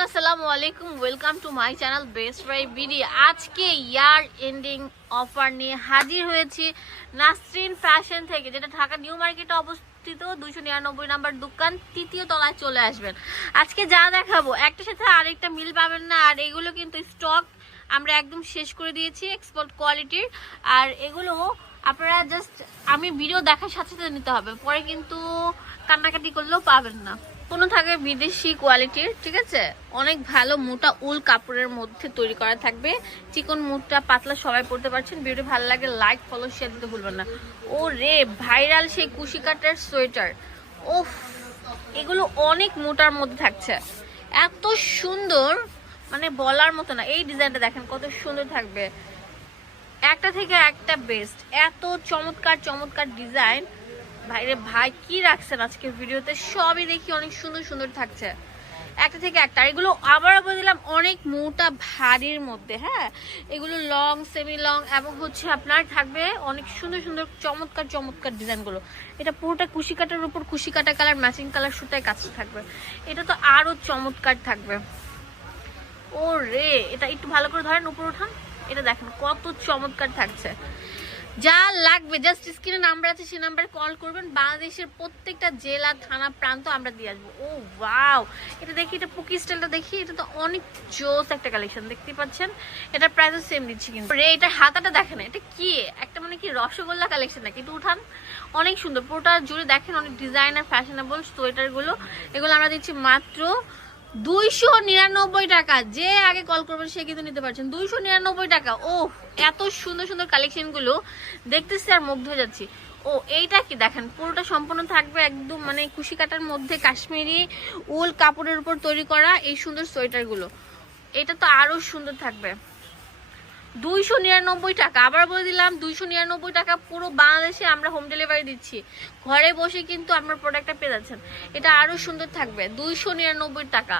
Everyone আসসালামু আলাইকুম welcome to my channel best buy BD আজকে ইয়ার এন্ডিং অফার নিয়ে হাজির হয়েছি নাসরিন ফ্যাশন থেকে, যেটা ঢাকা নিউ মার্কেটে অবস্থিত, দুইশো নিরানব্বই নাম্বার দোকান, তৃতীয় তলায় চলে আসবেন। আজকে যা দেখাবো, একটার সাথে আরেকটা মিল পাবেন না, আর এগুলো কিন্তু স্টক আমরা একদম শেষ করে দিয়েছি এক্সপোর্ট কোয়ালিটির আর এগুলো আপনারা জাস্ট আমি ভিডিও দেখার সাথে সাথে নিতে হবে, পরে কিন্তু কান্নাকাটি করলেও পাবেন না। কোনো থাকে বিদেশি কোয়ালিটির ঠিক আছে? অনেক ভালো মোটা উল কাপড়ের মধ্যে তৈরি করা থাকবে। চিকন মোটা পাতলা সবাই পড়তে পারছেন। ভিডিও ভালো লাগে লাইক ফলো শেয়ার দিতে ভুলবেন না। ও রে ভাইরাল সেই কুশি কাটার সোয়েটার ওফ এগুলো অনেক মোটার মধ্যে থাকছে। এত সুন্দর মানে বলার মতো না। এই ডিজাইনটা দেখেন, কত সুন্দর থাকবে। একটা থেকে একটা বেস্ট এত চমৎকার চমৎকার ডিজাইন ভাইরে ভাই, কি রাখছেন আজকে ভিডিওতে? সবই দেখি অনেক সুন্দর সুন্দর থাকছে। একটা থেকে একটা। এগুলো আবারও বলছিলাম অনেক মোটা ভারীর মধ্যে হ্যাঁ? এগুলো লং সেমি লং এবং হচ্ছে আপনার থাকবে অনেক সুন্দর সুন্দর চমৎকার চমৎকার ডিজাইনগুলো। এটা পুরোটা কুশি কাটার উপর কুশি কাটা কালার ম্যাচিং কালার সুতায় কাছে থাকবে। এটা তো আরও চমৎকার থাকবে। ও রে এটা একটু ভালো করে ধরেন, উপর উঠান। এটা দেখেন কত চমৎকার থাকছে। যা লাগবে জাস্ট স্ক্রিনে নাম্বার আছে সেই নাম্বারে কল করবেন। বাংলাদেশের প্রত্যেকটা জেলা, থানা, প্রান্ত আমরা দিয়ে আসব। ও ওয়াও এটা দেখি, এটা পুকি স্টাইলটা দেখি, এটা তো অনেক জোস একটা কালেকশন দেখতে পাচ্ছেন? এটা প্রাইসও সেম দিচ্ছি কিন্তু। রে এটা হাতাটা দেখেন, এটা কি? একটা মানে কি রসগোল্লা কালেকশন নাকি? একটু উঠান। অনেক সুন্দর, পুরোটা জুড়ে দেখেন, অনেক ডিজাইনার ফ্যাশনেবল সোয়েটারগুলো এগুলো আমরা দিচ্ছি মাত্র দুইশো নিরানব্বই টাকা। যে আগে কল করবেন সে কিন্তু নিতে পারছেন দুইশো নিরানব্বই টাকা। ও এত সুন্দর সুন্দর কালেকশনগুলো। দেখতেছি আর মুগ্ধ হয়ে যাচ্ছি। ও, এইটা কি দেখেন? পুরোটা সম্পূর্ণ থাকবে একদম মানে কুশি কাটার মধ্যে কাশ্মীরি উল কাপড়ের উপর তৈরি করা এই সুন্দর সোয়েটারগুলো এটা তো আরও সুন্দর থাকবে। দুইশো নিরানব্বই টাকা। আবার বলে দিলাম, দুইশো নিরানব্বই টাকা পুরো বাংলাদেশে আমরা হোম ডেলিভারি দিচ্ছি। ঘরে বসে কিন্তু আপনার প্রোডাক্টটা পেয়ে যাচ্ছেন। এটা আরও সুন্দর থাকবে, দুইশো নিরানব্বই টাকা।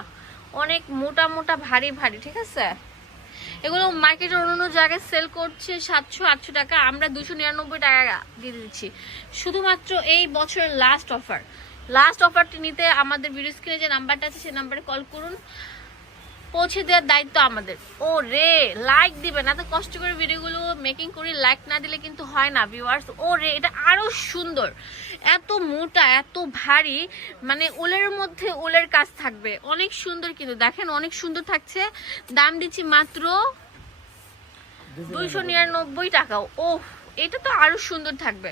অনেক মোটা মোটা, ভারী ভারী, ঠিক আছে? এগুলো মার্কেটের অন্য জায়গায় সেল করছে সাতশো, আটশো টাকা। আমরা দুশো নিরানব্বই টাকা দিয়ে দিচ্ছি। শুধুমাত্র এই বছরের লাস্ট অফার লাস্ট অফারটি নিতে আমাদের ভিডিও স্ক্রিনে যে নাম্বারটা আছে সেই নাম্বারে কল করুন। পৌঁছে দেওয়ার দায়িত্ব আমাদের। ও রে লাইক দিবেন। এত কষ্ট করে ভিডিওগুলো মেকিং করি লাইক না দিলে কিন্তু হয় না ভিউয়ার্স ও রে এটা আরও সুন্দর। এত মোটা, এত ভারী মানে উলের মধ্যে উলের কাজ থাকবে। অনেক সুন্দর কিন্তু। দেখেন, অনেক সুন্দর থাকছে। দাম দিচ্ছি মাত্র দুইশো নিরানব্বই টাকা। ও এটা তো আরও সুন্দর থাকবে।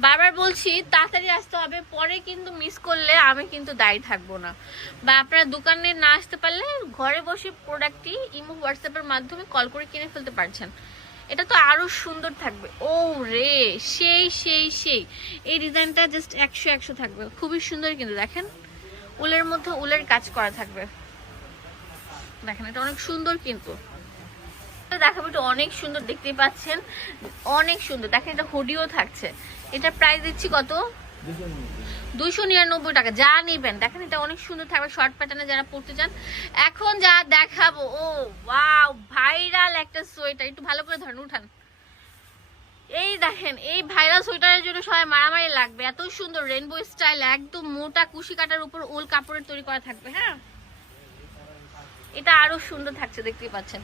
বারবার বলছি, তাড়াতাড়ি আসতে হবে, পরে কিন্তু মিস করলে আমি কিন্তু দায়ী থাকব না। বা আপনারা দোকানে না আসতে পারলে ঘরে বসে প্রোডাক্টটি ইমো হোয়াটসঅ্যাপের মাধ্যমে কল করে কিনে ফেলতে পারছেন। এটা তো আরও সুন্দর থাকবে। ও রে, সেই সেই সেই। এই ডিজাইনটা জাস্ট একশো একশো থাকবে। খুবই সুন্দর কিন্তু, দেখেন? উলের মধ্যে উলের কাজ করা থাকবে। দেখেন, এটা অনেক সুন্দর কিন্তু। দেখাবো এটা অনেক সুন্দর দেখতে পাচ্ছেন। অনেক সুন্দর। দেখেন, এটা হুডিও থাকছে। এটা প্রাইস দিচ্ছি কত? দুইশো নিরানব্বই টাকা। যা নিবেন। দেখেন, এটা অনেক সুন্দর থাকবে। শর্ট প্যাটার্নে যারা পড়তে চান, এখন যা দেখাবো, ও ওয়াও ভাইরাল একটা সোয়েটার একটু ভালো করে ধরেন, উঠান। এই দেখেন, এই ভাইরাল সোয়েটারের জন্য সবাই মারামারি লাগবে। এত সুন্দর রেনবো স্টাইল একদম মোটা কুশি কাটার উপর ওল কাপড়ের তৈরি করা থাকবে হ্যাঁ? এটা আরও সুন্দর থাকছে দেখতেই পাচ্ছেন।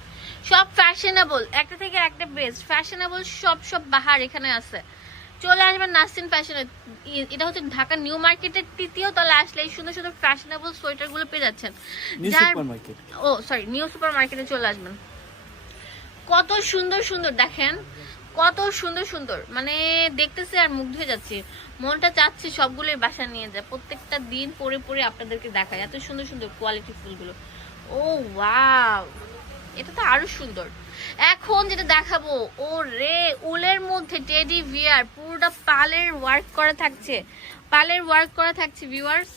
সব ফ্যাশনেবল একটা থেকে একটা বেস্ট ফ্যাশনেবল সব সব বাহার এখানে আছে। চলে আসবেন নাসিন ফ্যাশনে এটা হচ্ছে ঢাকা নিউ মার্কেটের তৃতীয় তলা আসলে এই সুন্দর সুন্দর ফ্যাশনেবল সোয়েটারগুলো পেয়ে যাচ্ছেন। ও সরি নিউ সুপার মার্কেটে চলে আসবেন। কত সুন্দর সুন্দর দেখেন কত সুন্দর সুন্দর। মানে দেখতেছি আর মুগ্ধ হয়ে যাচ্ছি। মনটা চাচ্ছে সবগুলোই বাসা নিয়ে যায়। প্রত্যেকটা দিন পরে পরে আপনাদেরকে দেখায়। এত সুন্দর সুন্দর কোয়ালিটি ফুলগুলো। ও, ওয়াও। এটা তো আরও সুন্দর। এখন যেটা দেখাবো ও রে উলের মধ্যে টেডি ভিয়ার পুরোটা পালের ওয়ার্ক করা থাকছে। পালের ওয়ার্ক করা থাকছে ভিউয়ার্স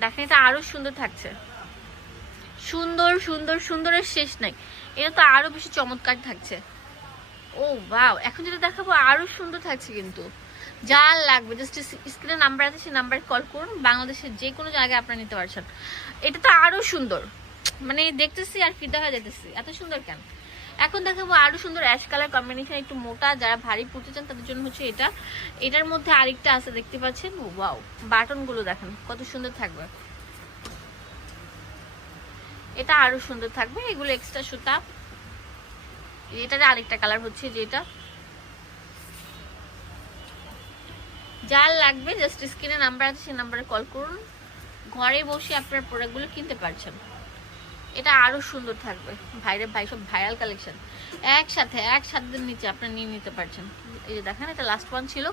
দেখেন, এটা আরও সুন্দর থাকছে। সুন্দর সুন্দর, সুন্দরের শেষ নাই। এটা তো আরও বেশি চমৎকার থাকছে। ও, ওয়াও। এখন যেটা দেখাবো, আরও সুন্দর থাকছে কিন্তু। যা লাগবে। জাস্ট স্ক্রিনে নাম্বার আছে, সেই নাম্বারে কল করুন। বাংলাদেশের যে কোনো জায়গায় আপনারা নিতে পারছেন। এটা তো আরও সুন্দর। মানে দেখতেছি আর ফিদা হয়ে যেতেছি এত সুন্দর কেন? এখন দেখাবো আরও সুন্দর অ্যাশ কালার কম্বিনেশন একটু মোটা, যারা ভারী পড়তে চান তাদের জন্য হচ্ছে এটা। এটার মধ্যে আরেকটা আছে, দেখতে পাচ্ছেন? ওয়াও বাটনগুলো দেখেন, কত সুন্দর থাকবে। এটা আরও সুন্দর থাকবে। এগুলো এক্সট্রা সুতা। এটার আরেকটা কালার হচ্ছে যেটা। যার লাগবে জাস্ট স্ক্রিনে নাম্বার আছে সেই নাম্বারে কল করুন। ঘরে বসে আপনার প্রোডাক্টগুলো কিনতে পারছেন। এটা আরও সুন্দর থাকবে। ভাইরে ভাই, সব ভাইরাল কালেকশন একসাথে এক সাতের নিচে আপনারা নিয়ে নিতে পারছেন। এই যে দেখেন, এটা লাস্ট ওয়ান ছিল।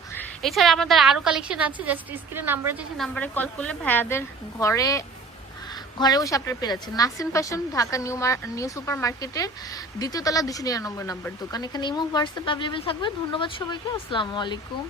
এছাড়া আমাদের আরও কালেকশন আছে জাস্ট স্ক্রিনে নাম্বার আছে সেই নাম্বারে কল করলে ভাইয়াদের ঘরে ঘরে বসে আপনারা পেয়ে Nasin fashion, Dhaka new new super মার্কেটের দ্বিতীয়তলা দুশো নিরানব্বই নম্বর দোকান। এখানে ইমো, হোয়াটসঅ্যাপ অ্যাভেলেবেল থাকবে। ধন্যবাদ সবাইকে। আসসালামু আলাইকুম।